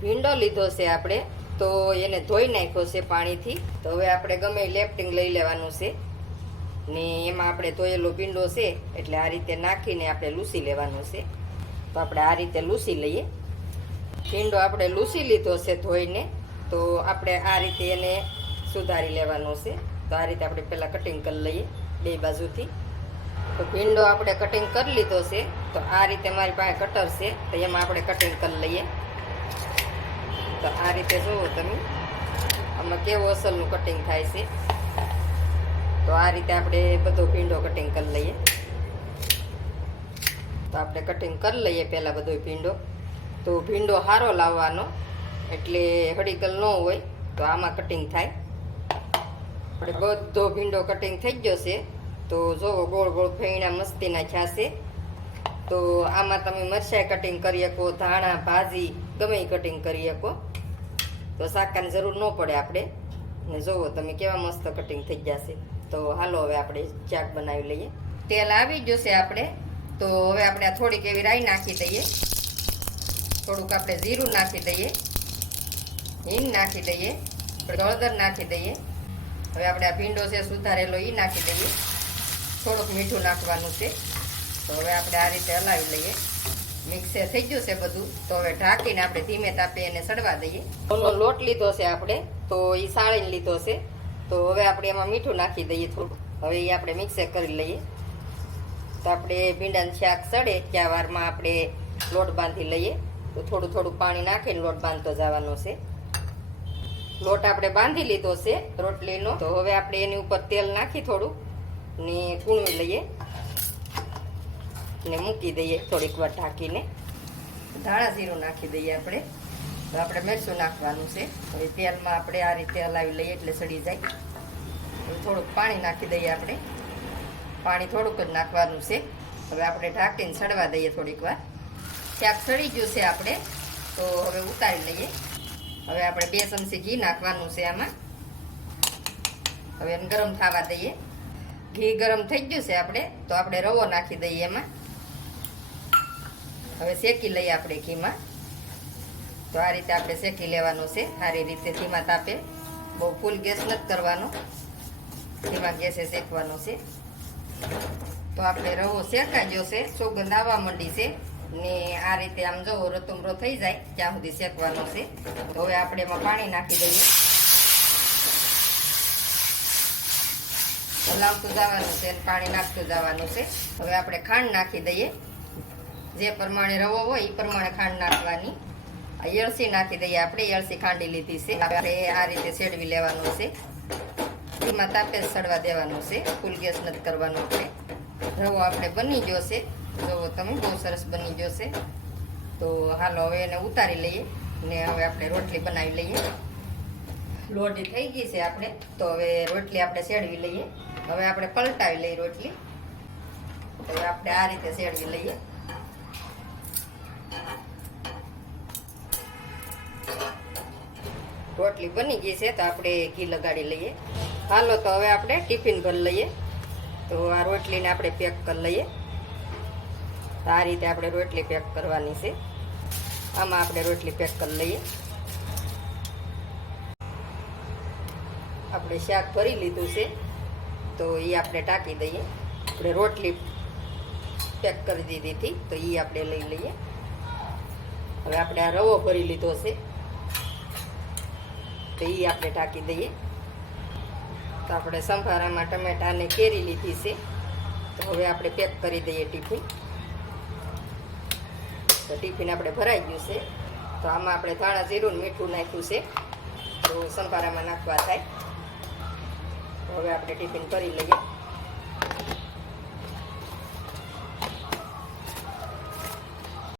ભીંડો લીધો છે આપણે, તો એને ધોઈ નાખ્યો છે પાણીથી. તો હવે આપણે ગમે લેફ્ટિંગ લઈ લેવાનું છે ને એમાં આપણે ધોયેલો ભીંડો છે એટલે આ રીતે નાખીને આપણે લૂસી લેવાનો છે. તો આપણે આ રીતે લૂસી લઈએ. ભીંડો આપણે લૂસી લીધો છે ધોઈને, તો આપણે આ રીતે એને સુધારી લેવાનો છે. તો આ રીતે આપણે પહેલાં કટિંગ કરી લઈએ બે બાજુથી. તો ભીંડો આપણે કટિંગ કરી લીધો છે, તો આ રીતે મારી પાસે કટર છે, તો એમાં આપણે કટિંગ કરી લઈએ. તો આ રીતે જુઓ તમે, આમાં કેવું અસલનું કટિંગ થાય છે. તો આ રીતે આપણે બધો ભીંડો કટિંગ કરી લઈએ. તો આપણે કટિંગ કરી લઈએ પહેલાં બધો ભીંડો. તો ભીંડો સારો લાવવાનો, એટલે હળીગલ ન હોય તો આમાં કટિંગ થાય. આપણે બધો ભીંડો કટિંગ થઈ ગયો છે. તો જોવો ગોળ ગોળ ફેણા મસ્તીના થયા. તો આમાં તમે મરચાં કટિંગ કરી શકો, ધાણા ભાજી ગમે કટિંગ કરી શકો. તો શાકાની જરૂર ન પડે આપણે. ને જોવો તમે કેવા મસ્ત કટિંગ થઈ જશે. તો હાલો હવે આપણે શાક બનાવી લઈએ. તેલ આવી જશે આપણે. તો હવે આપણે થોડીક એવી રાઈ નાખી દઈએ, થોડુંક આપણે જીરું નાખી દઈએ, હિંગ નાખી દઈએ, હળદર નાખી દઈએ. હવે આપણે આ ભીંડો છે સુધારેલો એ નાખી દઈએ. થોડુંક મીઠું નાખવાનું છે. તો હવે આપણે આ રીતે હલાવી લઈએ. મિક્સર થઈ ગયું છે બધું. તો હવે ઢાંકીને આપણે ધીમે તાપે એને સડવા દઈએ. ઓલો લોટ લીધો છે આપણે, તો એ સાળીને લીધો છે. તો હવે આપણે એમાં મીઠું નાખી દઈએ થોડું. હવે એ આપણે મિક્સર કરી લઈએ. તો આપણે ભીંડાનું શાક સડે ત્યાં વારમાં આપણે લોટ બાંધી લઈએ. તો થોડું થોડું પાણી નાખીને લોટ બાંધતો જવાનો છે. લોટ આપણે બાંધી લીધો છે રોટલીનો. તો હવે આપણે એની ઉપર તેલ નાખી થોડું ને કૂણવી લઈએ ને મૂકી દઈએ થોડીક વાર ઢાંકીને. ધાણા જીરું નાખી દઈએ આપણે. તો આપણે મરચું નાખવાનું છે. હવે તેલમાં આપણે આ રીતે હલાવી લઈએ એટલે સડી જાય. થોડુંક પાણી નાખી દઈએ આપણે. પાણી થોડુંક જ નાખવાનું છે. હવે આપણે ઢાંકીને સડવા દઈએ થોડીક વાર. શાક સડી ગયું છે આપણે. તો હવે ઉતારી લઈએ. હવે આપણે 2 ચમચી ઘી નાખવાનું છે આમાં. હવે એને ગરમ થવા દઈએ. ઘી ગરમ થઈ ગયું છે આપણે. તો આપણે રવો નાખી દઈએ એમાં. હવે શેકી લઈએ આપણે ઘીમાં. તો આ રીતે આપણે શેકી લેવાનું છે સારી રીતે ધીમા તાપે. બહુ ફૂલ ગેસ નથી કરવાનો, ધીમા ગેસે શેકવાનો છે. તો આપણે રવો શેકાઈ ગયો છે, સુગંધ આવવા માંડી છે ને આ રીતે આમ જો રતુમરો થઈ જાય ત્યાં સુધી શેકવાનો છે. તો હવે આપણે એમાં પાણી નાખી દઈએ. હલાવતું જવાનું છે અને પાણી નાખતું જવાનું છે. હવે આપણે ખાંડ નાખી દઈએ. જે પ્રમાણે રવો હોય એ પ્રમાણે ખાંડ નાખવાની. આ એળસી નાખી દઈએ આપણે. એળસી ખાંડી લીધી છે. આપણે આ રીતે શેડવી લેવાનું છે. ધીમા તાપે સડવા દેવાનું છે, ફૂલ ગેસ નથી કરવાનો આપણે. રવો આપણે બની ગયો છે, જોવો તમે બહુ સરસ બની ગયો છે. તો હાલો હવે એને ઉતારી લઈએ ને હવે આપણે રોટલી બનાવી લઈએ. લોટી થઈ ગઈ છે આપણે. તો હવે રોટલી આપણે શેડવી લઈએ. હવે આપણે પલટાવી લઈએ રોટલી. હવે આપણે આ રીતે શેડવી લઈએ. રોટલી બની ગઈ છે. તો આપણે ઘી લગાડી લઈએ. હાલો તો હવે આપણે ટિફિન ભરી લઈએ. તો આ રોટલીને આપણે પેક કરી લઈએ. તો આ રીતે આપણે રોટલી પેક કરવાની છે. આમાં આપણે રોટલી પેક કરી લઈએ. આપણે શાક ભરી લીધું છે, તો એ આપણે ટાંકી દઈએ. આપણે રોટલી પેક કરી દીધી હતી, તો એ આપણે લઈ લઈએ. હવે આપણે આ રવો ભરી લીધો છે, તો એ આપણે ઢાંકી દઈએ. તો આપણે સંભારામાં ટમેટા અને કેરી લીધી છે, તો હવે આપણે પેક કરી દઈએ ટિફિન. તો ટિફિન આપણે ભરાઈ ગયું છે. તો આમાં આપણે ધાણા જીરું મીઠું નાખ્યું છે, તો સંભારામાં નાખવા થાય. તો હવે આપણે ટિફિન ભરી લઈએ.